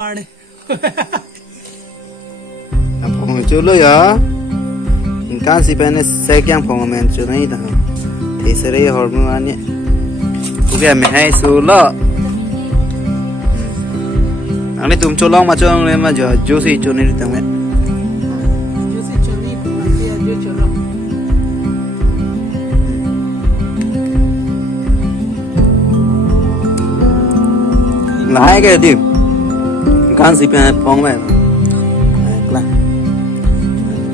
phong chulo ya kan si pene sekyang phong men chu nai da thế sẽ đây hormone ani cái mình hay số lọ anh ấy tụm cho long mà cho nên mà giờ juicy cho nên tụm ấy lại cái điểm can si bên phong vậy là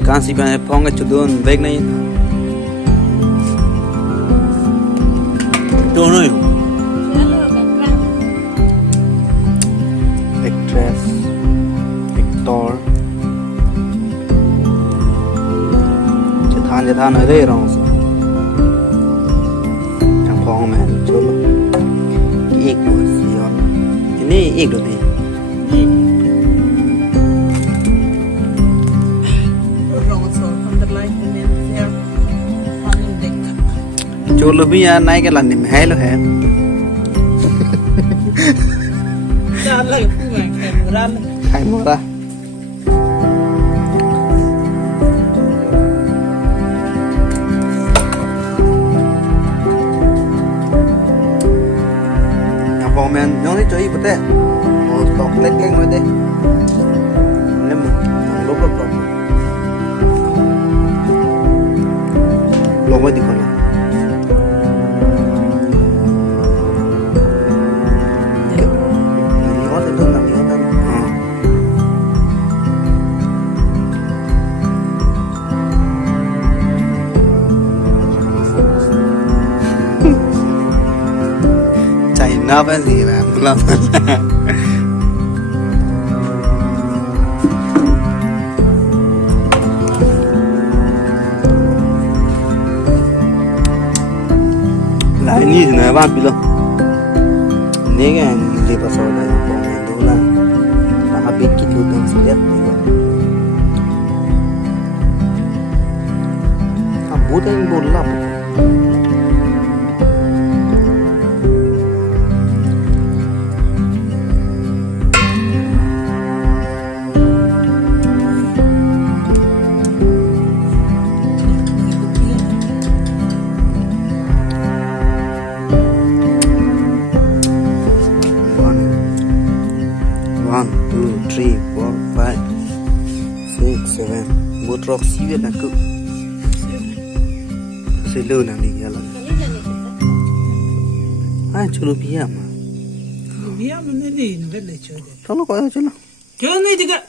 can si bên phong cái chỗ đó về này đâu rồi actress actorจะทานอะไรได้รองสิทางพองแม่ชุดอีกหมดสิย้อนนี่อีกดูดิchỗ lúc bây giờ này cái lần niệm hay luôn hả? Khai mua ra. Nhà phòng mình nó thấy chơi bật đấy, tóc lên cái ngoài đây, nên mình lúc lồng với thì còn là nó phải gì mà làm lại như thế này bạn biết không nếu cái gì bảo sao này còn nhiều đô la là habis kita udah siap juga ambut yang bola One, two, three, four, five, six, seven. Một rọc xí việt là cực. Sẽ lưu nàng đi ra lần. Ai cho nó bia mà. Bia mà nó đi nó biết lấy chơi. Đó nó có chơi nào? Chơi này thì cái